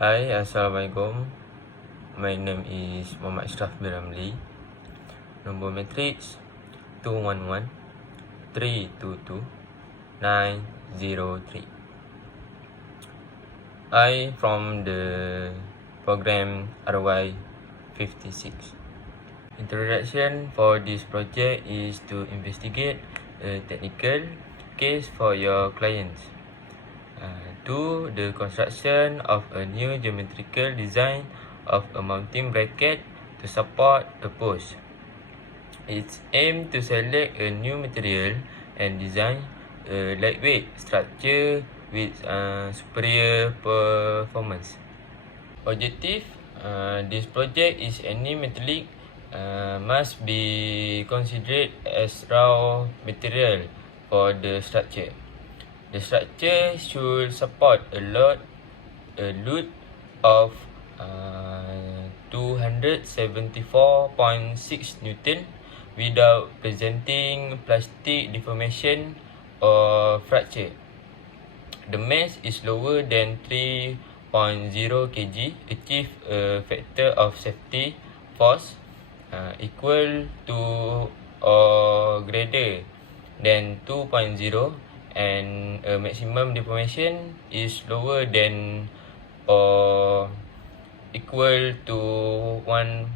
Hi, Assalamualaikum. My name is Muhammad Ashraf bin Ramli. Nombor matrix 211-322-903. I from the program RY 56. Introduction for this project is to investigate a technical case for your clients. 2. The construction of a new geometrical design of a mounting bracket to support a post. It's aimed to select a new material and design a lightweight structure with superior performance. Objective: this project is any metallic must be considered as raw material for the structure. The structure should support a load of 274.6 Newton without presenting plastic deformation or fracture. The mass is lower than 3.0 kg. Achieve a factor of safety force equal to or greater than 2.0, and a maximum deformation is lower than or equal to 1.5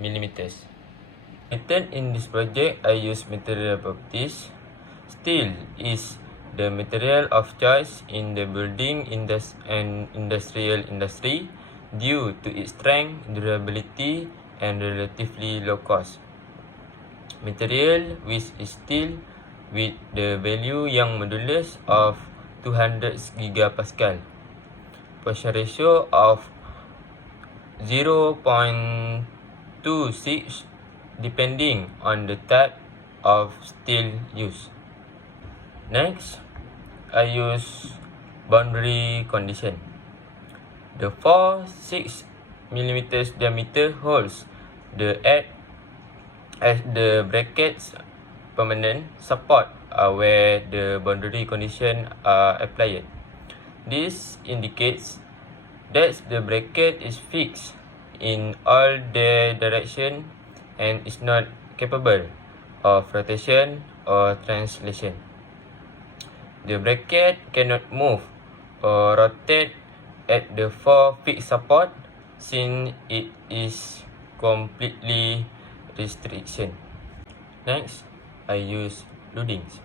millimeters. Method in this project, I use material properties. Steel is the material of choice in the building and industrial industry due to its strength, durability, and relatively low cost. Material which is steel with the value Young modulus of 200 gigapascal. Pressure ratio of 0.26 depending on the type of steel used. Next, I use boundary condition. The 4-6 mm diameter holes the act as the brackets permanent support where the boundary condition are applied. This indicates that the bracket is fixed in all their direction and is not capable of rotation or translation. The bracket cannot move or rotate at the 4 fixed support since it is completely restriction. Next, I use loadings.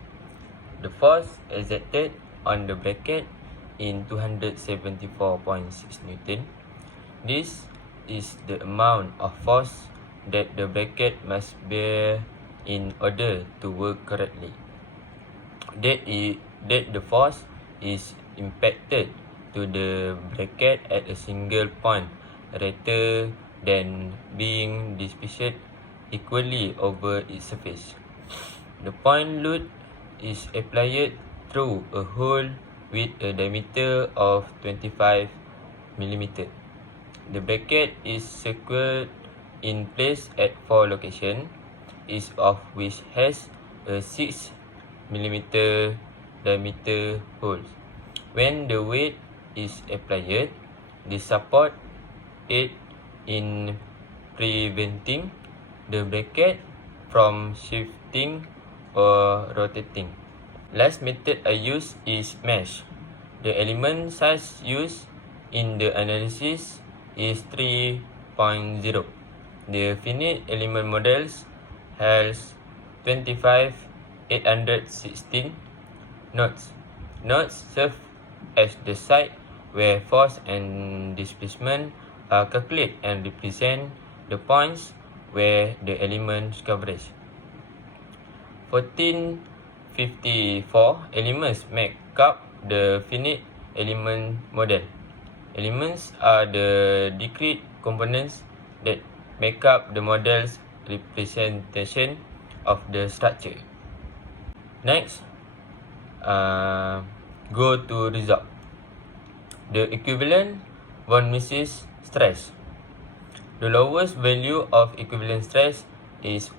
The force exerted on the bracket in 274.6 Newton. This is the amount of force that the bracket must bear in order to work correctly. That the force is impacted to the bracket at a single point rather than being dispersed equally over its surface. The point load is applied through a hole with a diameter of 25 mm. The bracket is secured in place at 4 locations, each of which has a 6 mm diameter holes. When the weight is applied, the support aid in preventing the bracket from shifting or rotating. Last method I use is mesh. The element size used in the analysis is 3.0. The finite element models has 25,816 nodes. Nodes serve as the site where force and displacement are calculated and represent the points where the elements coverage. 1454 elements make up the finite element model. Elements are the discrete components that make up the model's representation of the structure. Next, go to result. The equivalent von Mises stress. The lowest value of equivalent stress is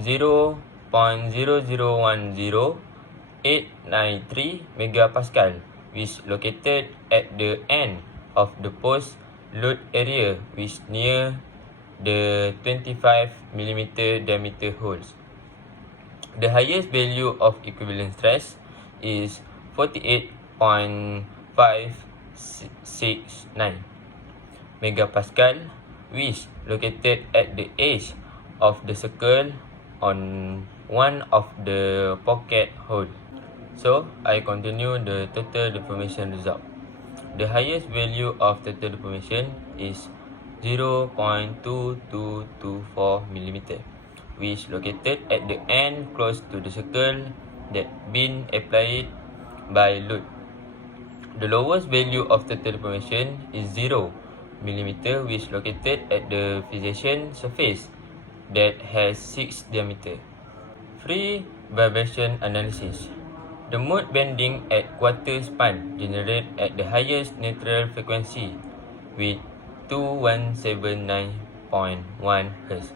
0.0010893 megapascal which located at the end of the post load area which near the 25 mm diameter holes. The highest value of equivalent stress is 48.569 megapascal, which located at the edge of the circle on one of the pocket hole. So, I continue the total deformation result. The highest value of total deformation is 0.2224 mm, which located at the end close to the circle that been applied by load. The lowest value of total deformation is 0 mm, which located at the fixation surface that has 6 diameter. Free vibration analysis. The mode bending at quarter span generate at the highest natural frequency with 2179.1 Hz.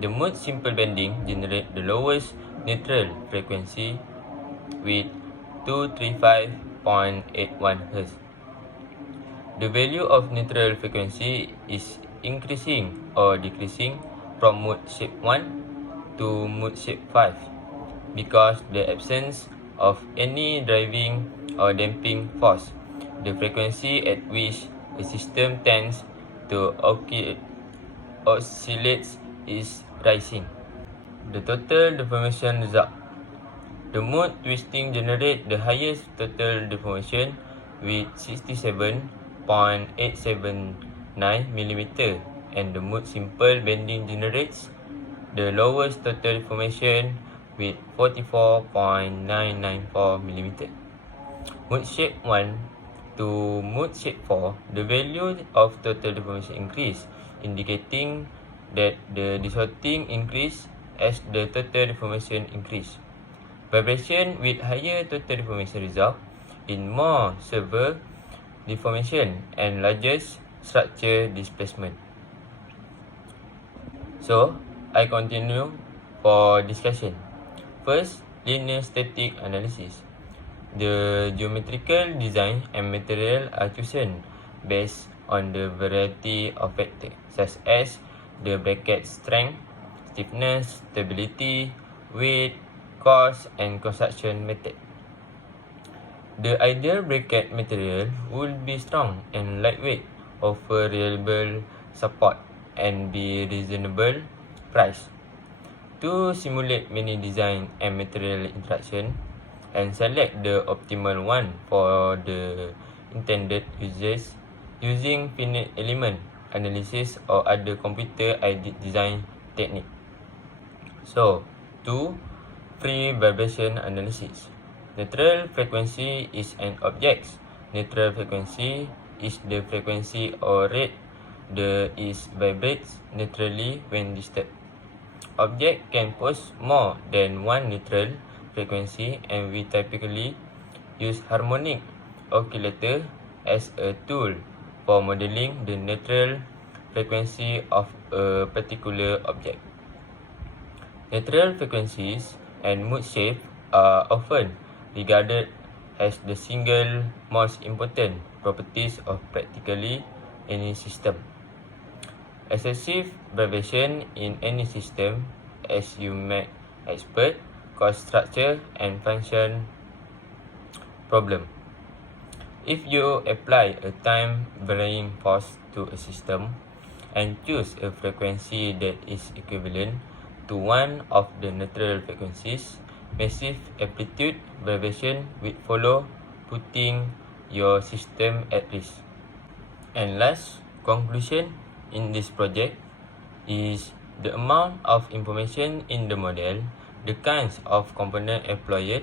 The mode simple bending generate the lowest natural frequency with 235.81 Hz. The value of natural frequency is increasing or decreasing from mode shape 1 to mode shape 5 because the absence of any driving or damping force. The frequency at which a system tends to oscillate is rising. The total deformation result. The mode twisting generate the highest total deformation with 67.879 mm, and the mode simple bending generates the lowest total deformation with 44.994 mm. Mode shape 1 to mode shape 4, the value of total deformation increase, indicating that the distorting increase as the total deformation increase. Vibration with higher total deformation result in more severe deformation and largest structure displacement. So, I continue for discussion. First, linear static analysis. The geometrical design and material are chosen based on the variety of factors such as the bracket strength, stiffness, stability, weight, cost, and construction method. The ideal bracket material would be strong and lightweight, offer reliable support, and be reasonable price. To simulate many design and material interaction and select the optimal one for the intended uses using finite element analysis or other computer-aided design technique. So, 2. Free vibration analysis. Natural frequency is an object's natural frequency is the frequency or rate the is vibrates naturally when disturbed. Object can possess more than one neutral frequency, and we typically use harmonic oscillator as a tool for modeling the natural frequency of a particular object. Natural frequencies and mood shape are often regarded as the single most important properties of practically any system. Excessive vibration in any system, as you might expect, cause structure and function problem. If you apply a time-varying force to a system and choose a frequency that is equivalent to one of the natural frequencies, massive amplitude vibration will follow, putting your system at risk. And last conclusion in this project is the amount of information in the model, the kinds of component employed,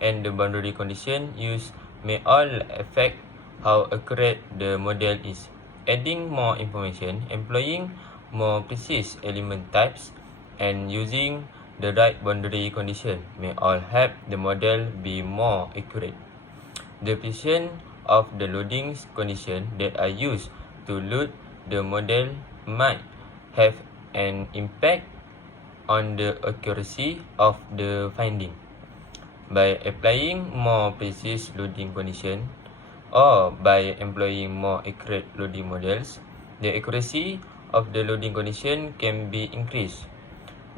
and the boundary condition used may all affect how accurate the model is. Adding more information, employing more precise element types, and using the right boundary condition may all help the model be more accurate. The precision of the loading condition that are used to load the model might have an impact on the accuracy of the finding. By applying more precise loading condition, or by employing more accurate loading models, the accuracy of the loading condition can be increased.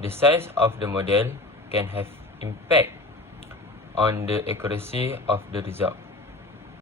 The size of the model can have impact on the accuracy of the result.